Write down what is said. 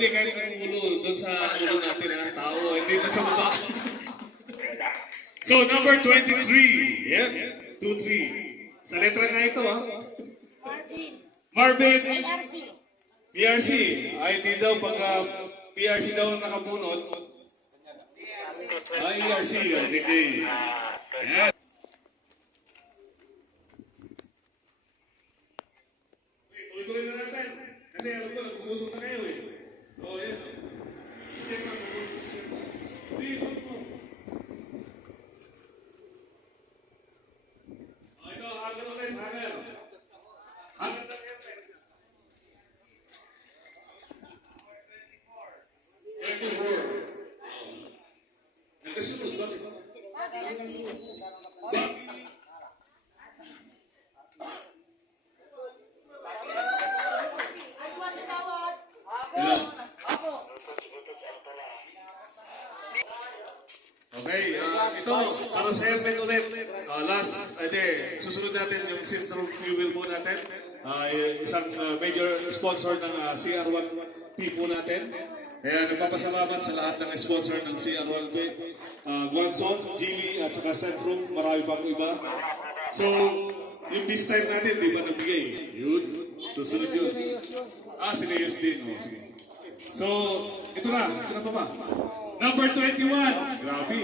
Hindi, kahit ang ulo, doon sa ulo natin ang tao, hindi doon sa mukha. So, number 23. Yan. 2-3. Sa letra nga ito, ha? Marvin. PRC. IT daw, pagka PRC daw nakabunot. ERC. Okay. Yan. Tuloy-tuloy na natin. Kasi alam ko, nagpumusok na kayo eh. Oo, yan. Check na, pumusok. Dito mo. Ito, hagar ulit, hagar. Hagar na yan. 24. Nagkasunod ba? Okay, ito, para sa helmet ulit. Last, susunod natin yung Central Fuel po natin. Isang major sponsor ng CR1P po natin. Kaya nagpapasalamat sa lahat ng sponsor ng CR1P. Guanzon, Geely, at saka Centrum, marami pang iba. So, yung this time natin, di ba nabigay? Yun, susunod yun. Sinayos din. Sige. So, ito na pa ba? Number 21. Grabe.